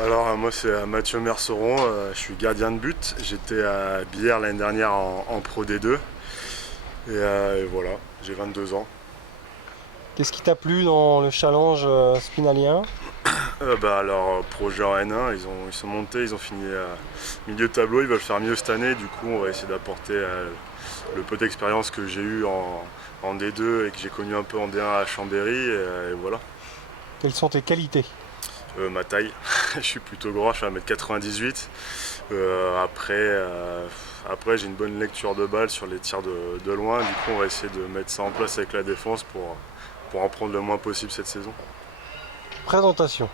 Alors moi c'est Mathieu Merceron, je suis gardien de but. J'étais à Bière l'année dernière en Pro D2 et voilà, j'ai 22 ans. Qu'est-ce qui t'a plu dans le challenge spinalien? Alors projet en N1, ils sont montés, ils ont fini milieu de tableau, ils veulent faire mieux cette année, du coup on va essayer d'apporter le peu d'expérience que j'ai eu en D2 et que j'ai connu un peu en D1 à Chambéry et voilà. Quelles sont tes qualités? Ma taille, je suis plutôt grand, je suis 1m98. Après j'ai une bonne lecture de balle sur les tirs de loin, du coup on va essayer de mettre ça en place avec la défense pour en prendre le moins possible cette saison. Présentation.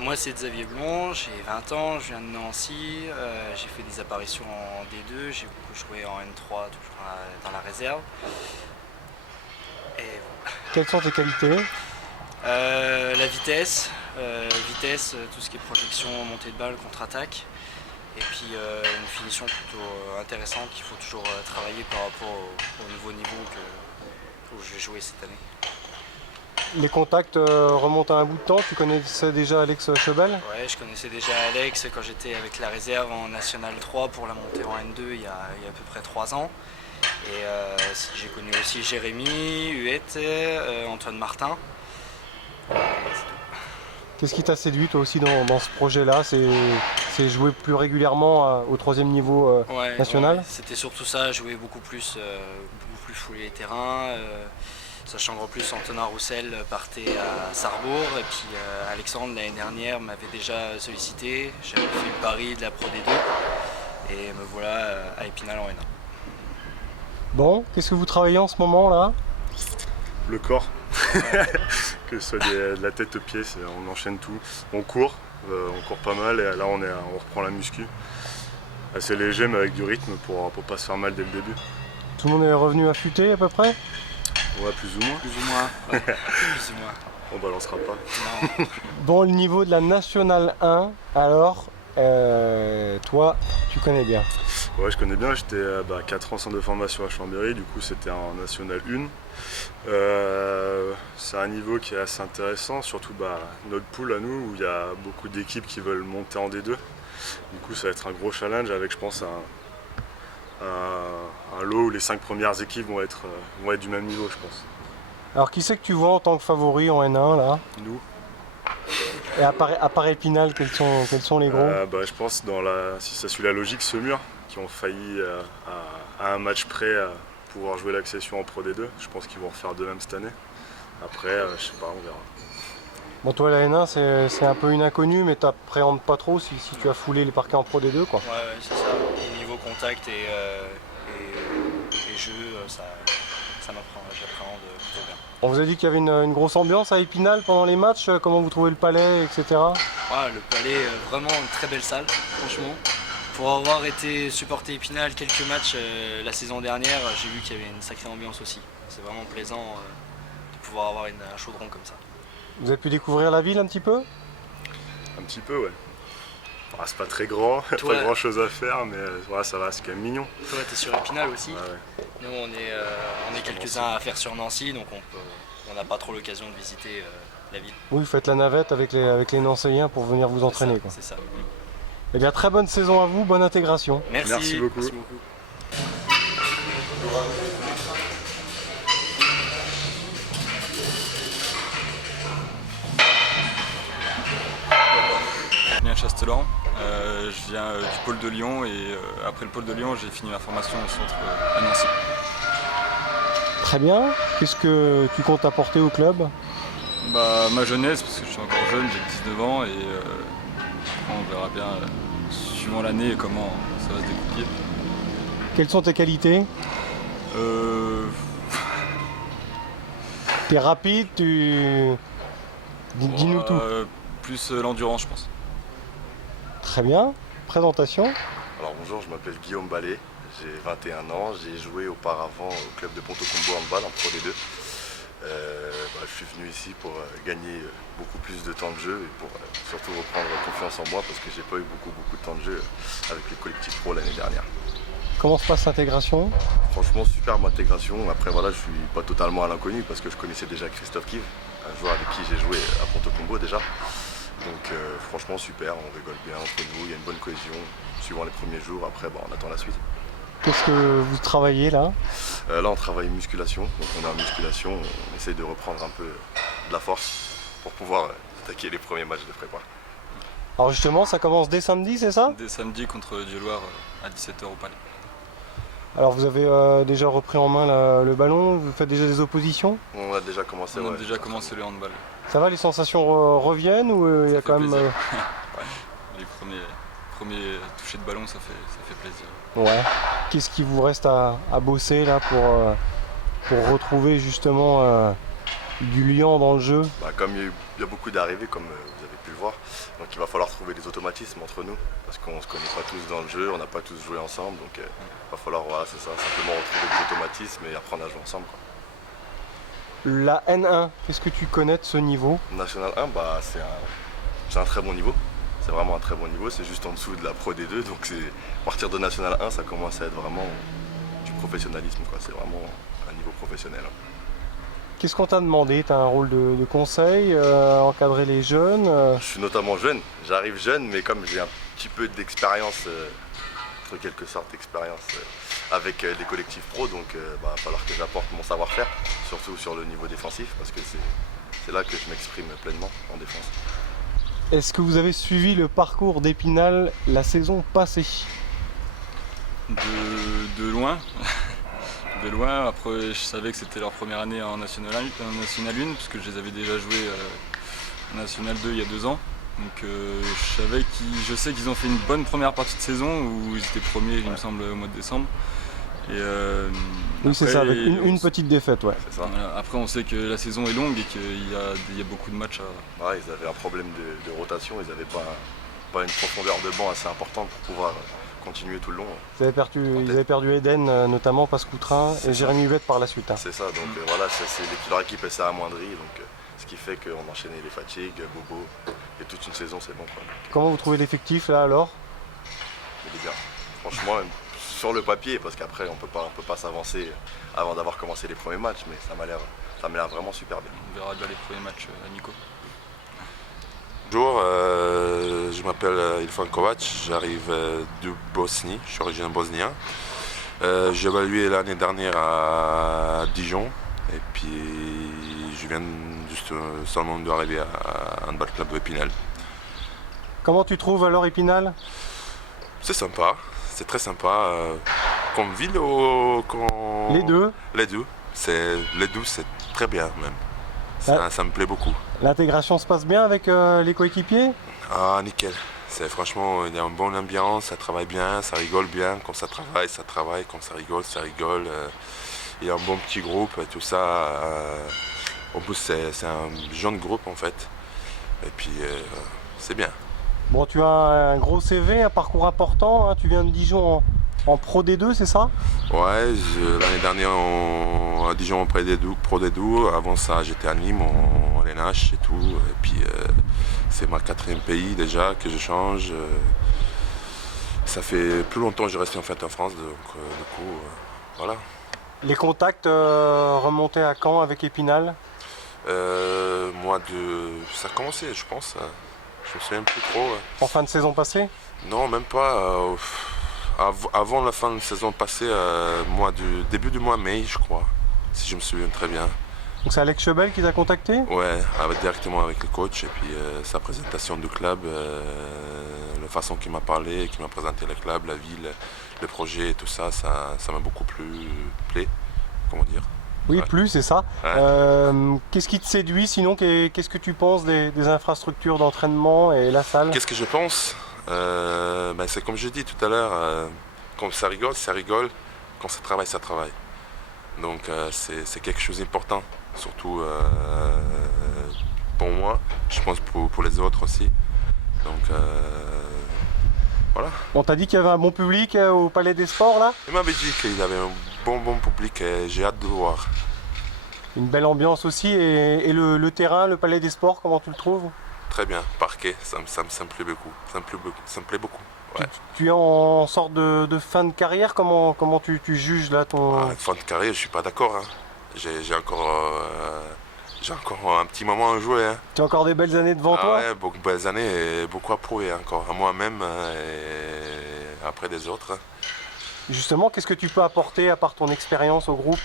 Moi c'est Xavier Blond, j'ai 20 ans, je viens de Nancy, j'ai fait des apparitions en D2, j'ai beaucoup joué en N3, toujours dans la réserve. Et Quelles sont tes qualités? la vitesse, tout ce qui est projection, montée de balle, contre-attaque. Et puis une finition plutôt intéressante qu'il faut toujours travailler par rapport au nouveau niveau où je vais jouer cette année. Les contacts remontent à un bout de temps, tu connaissais déjà Alex Chebel? Ouais, je connaissais déjà Alex quand j'étais avec la réserve en National 3 pour la montée en N2 il y a à peu près 3 ans. Et j'ai connu aussi Jérémy, Huette, Antoine Martin. Qu'est-ce qui t'a séduit toi aussi dans ce projet-là? C'est jouer plus régulièrement au troisième niveau national? Ouais, c'était surtout ça, jouer beaucoup plus fouler les terrains. Sachant qu'en plus Antonin Roussel partait à Sarrebourg et puis Alexandre l'année dernière m'avait déjà sollicité. J'avais fait le pari de la Pro D2 et me voilà à Épinal en N1. Bon, qu'est-ce que vous travaillez en ce moment là? Le corps, que ce soit de la tête aux pieds, on enchaîne tout. On court pas mal et là on reprend la muscu. Assez léger mais avec du rythme pour pas se faire mal dès le début. Tout le monde est revenu affûté à peu près? Ouais, plus ou moins. Plus ou moins. Ouais. Plus ou moins. On balancera pas. Non. Bon, le niveau de la Nationale 1, alors, toi, tu connais bien. Ouais, je connais bien, j'étais 4 ans en centre de formation à Chambéry, du coup c'était en National 1. C'est un niveau qui est assez intéressant, surtout notre pool à nous, où il y a beaucoup d'équipes qui veulent monter en D2. Du coup ça va être un gros challenge avec, je pense, un lot où les 5 premières équipes vont être du même niveau, je pense. Alors, qui c'est que tu vois en tant que favori en N1 là? Nous. Et à part Épinal, quels sont les gros? Je pense, si ça suit la logique, Semur, qui ont failli à un match près pouvoir jouer l'accession en Pro D2. Je pense qu'ils vont refaire de même cette année. Après, je sais pas, on verra. Bon, toi, la N1, c'est un peu une inconnue, mais t'appréhendes pas trop si tu as foulé les parquets en Pro D2, quoi. Ouais, c'est ça. Et niveau contact et jeu, j'appréhende plutôt bien. On vous a dit qu'il y avait une grosse ambiance à Épinal pendant les matchs, comment vous trouvez le palais, etc. Ouais, le palais, vraiment une très belle salle, franchement. Pour avoir été supporter Épinal quelques matchs la saison dernière, j'ai vu qu'il y avait une sacrée ambiance aussi. C'est vraiment plaisant de pouvoir avoir un chaudron comme ça. Vous avez pu découvrir la ville un petit peu? Un petit peu, ouais. C'est pas très grand, Toi, pas grand chose à faire, mais voilà, ça va, c'est quand même mignon. Toi, t'es sur Épinal aussi. Ouais. Nous, on est quelques-uns à faire sur Nancy, donc on n'a pas trop l'occasion de visiter la ville. Oui, vous faites la navette avec les Nancéiens pour venir vous entraîner, quoi. C'est ça. Eh bien, très bonne saison à vous, bonne intégration. Merci beaucoup. Merci beaucoup. Julien Chastelan, je viens du pôle de Lyon et après le pôle de Lyon j'ai fini ma formation au centre à Nancy. Très bien. Qu'est-ce que tu comptes apporter au club? Ma jeunesse, parce que je suis encore jeune, j'ai 19 ans et on verra bien suivant l'année comment ça va se découpiller. Quelles sont tes qualités? T'es rapide, dis-nous tout. Plus l'endurance je pense. Très bien. Présentation. Alors bonjour, je m'appelle Guillaume Ballet, j'ai 21 ans, j'ai joué auparavant au club de Ponto Combo Handball en Pro D2. Je suis venu ici pour gagner beaucoup plus de temps de jeu et pour surtout reprendre confiance en moi parce que j'ai pas eu beaucoup de temps de jeu avec les collectifs pro l'année dernière. Comment se passe l'intégration? Franchement, superbe intégration. Après voilà, je suis pas totalement à l'inconnu parce que je connaissais déjà Christophe Kiv, un joueur avec qui j'ai joué à Ponto Combo déjà. Donc franchement super, on rigole bien entre nous, il y a une bonne cohésion suivant les premiers jours, après on attend la suite. Qu'est-ce que vous travaillez là? Là on travaille musculation, donc on est en musculation, on essaye de reprendre un peu de la force pour pouvoir attaquer les premiers matchs de prépa. Alors justement, ça commence dès samedi, c'est ça? Dès samedi contre Dieu-Loire à 17h au Palais. Alors vous avez déjà repris en main le ballon, vous faites déjà des oppositions? On a déjà commencé. On a déjà commencé le handball. Ça va, les sensations reviennent ou il y a fait quand même... plaisir. Les premiers touchés de ballon, ça fait plaisir. Ouais. Qu'est-ce qui vous reste à bosser là pour retrouver justement du liant dans le jeu? Comme il y a beaucoup d'arrivées, comme vous avez pu le voir, donc il va falloir trouver des automatismes entre nous, parce qu'on ne se connaît pas tous dans le jeu, on n'a pas tous joué ensemble, donc il va falloir, voilà, c'est ça, simplement retrouver des automatismes et apprendre à jouer ensemble, quoi. La N1, qu'est-ce que tu connais de ce niveau? National 1, c'est un très bon niveau, c'est vraiment un très bon niveau, c'est juste en dessous de la Pro D2, donc à partir de National 1, ça commence à être vraiment du professionnalisme, quoi. C'est vraiment un niveau professionnel. Qu'est-ce qu'on t'a demandé? Tu as un rôle de conseil, encadrer les jeunes Je suis notamment jeune, j'arrive jeune, mais comme j'ai un petit peu d'expérience, en quelque sorte d'expérience avec les collectifs pro, donc il va falloir que j'apporte mon savoir-faire, surtout sur le niveau défensif, parce que c'est là que je m'exprime pleinement en défense. Est-ce que vous avez suivi le parcours d'Épinal la saison passée? De loin. De loin, après je savais que c'était leur première année en National 1, puisque je les avais déjà joués en National 2 il y a 2 ans. Donc je sais qu'ils ont fait une bonne première partie de saison où ils étaient premiers, il me semble, au mois de décembre. Et, oui, c'est ça, avec une petite défaite, ouais. C'est ça. Voilà, après on sait que la saison est longue et qu'il y a beaucoup de matchs à... Ouais, ils avaient un problème de rotation, ils n'avaient pas une profondeur de banc assez importante pour pouvoir continuer tout le long. Ils avaient perdu Eden, notamment Pascoutrin et Jérémy Huette par la suite. Hein. C'est ça, donc voilà, leur équipe s'est amoindrie, donc ce qui fait qu'on enchaînait les fatigues, Bobo, et toute une saison c'est bon, quoi. Comment vous trouvez l'effectif là alors? Il est bien. Franchement, sur le papier, parce qu'après on peut pas s'avancer avant d'avoir commencé les premiers matchs, mais ça m'a l'air vraiment super bien. On verra bien les premiers matchs à Nico. Bonjour, je m'appelle Ilfan Kovac, j'arrive de Bosnie, je suis originaire bosnien. J'ai évalué l'année dernière à Dijon et puis je viens juste seulement d'arriver à Handball Club de Épinal. Comment tu trouves alors Épinal? C'est sympa, c'est très sympa. Comme ville ou comme... Les deux? Les deux, c'est très bien même. Ça me plaît beaucoup. L'intégration se passe bien avec les coéquipiers? Ah, nickel. Franchement, il y a une bonne ambiance, ça travaille bien, ça rigole bien. Quand ça travaille. Quand ça rigole. Il y a un bon petit groupe et tout ça. En plus, c'est un jeune groupe en fait. Et puis, c'est bien. Bon, tu as un gros CV, un parcours important. Hein. Tu viens de Dijon en Pro D2, c'est ça? Ouais, l'année dernière à Dijon en Pro D2. Avant ça, j'étais à Nîmes en LNH et tout. Et puis, c'est ma 4e pays déjà que je change. Ça fait plus longtemps que je reste en fait en France, donc du coup, voilà. Les contacts remontaient à quand avec Épinal? Ça a commencé, je pense. Je me souviens plus trop. En fin de saison passée? Non, même pas. Avant la fin de la saison passée, début du mois de mai, je crois, si je me souviens très bien. Donc c'est Alex Chebel qui t'a contacté? Ouais, directement avec le coach et puis sa présentation du club, la façon qu'il m'a parlé, qu'il m'a présenté le club, la ville, le projet et tout ça, ça m'a beaucoup plu, comment dire. Oui, Ouais. plus, c'est ça. Ouais. Qu'est-ce qui te séduit sinon? Qu'est-ce que tu penses des infrastructures d'entraînement et la salle? Qu'est-ce que je pense? C'est comme je dis tout à l'heure, quand ça rigole, quand ça travaille. Donc c'est quelque chose d'important, surtout pour moi, je pense pour les autres aussi. Donc voilà. On t'a dit qu'il y avait un bon public au Palais des Sports là? Il m'avait dit qu'il avait un bon public et j'ai hâte de le voir. Une belle ambiance aussi et le terrain, le Palais des Sports, comment tu le trouves? Très bien, parquet, ça me plaît beaucoup. Ça me plaît beaucoup. Ouais. Tu es en sorte de fin de carrière, comment tu juges là ton... Fin de carrière, je suis pas d'accord. Hein. J'ai encore J'ai encore un petit moment à jouer. Hein. Tu as encore des belles années devant toi? Ouais, beaucoup de belles années et beaucoup à prouver encore à moi-même et après des autres. Justement, qu'est-ce que tu peux apporter à part ton expérience au groupe?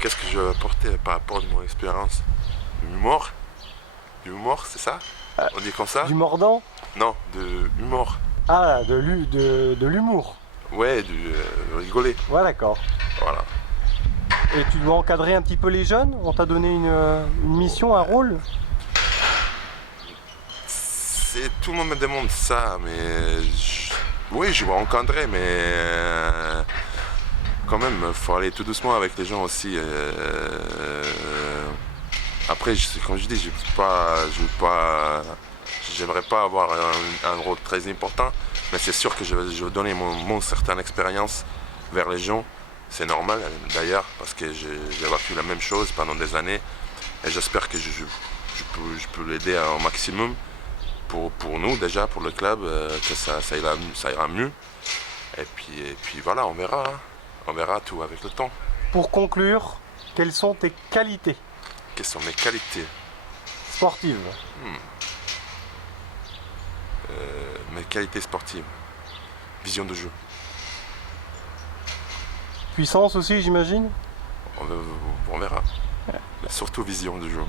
Qu'est-ce que je vais apporter par rapport à mon expérience? De l'humour? Du humour, c'est ça? On dit comme ça? Du mordant? Non, de humour. Ah, de l'humour. Ouais, rigoler. Ouais, d'accord. Voilà. Et tu dois encadrer un petit peu les jeunes? On t'a donné une mission, un rôle? Tout le monde me demande ça, mais oui, je vais encadrer, mais quand même, il faut aller tout doucement avec les gens aussi. Après, comme je dis, j'aimerais pas avoir un rôle très important, mais c'est sûr que je vais donner mon certaine expérience vers les gens. C'est normal d'ailleurs, parce que j'ai vécu la même chose pendant des années, et j'espère que je peux l'aider au maximum. Pour nous déjà, pour le club, que ça ira mieux. Et puis voilà, on verra. Hein. On verra tout avec le temps. Pour conclure, quelles sont tes qualités Quelles sont mes qualités? sportives? Mes qualités sportives. Vision de jeu. Puissance aussi, j'imagine? On verra. Mais surtout vision de jeu.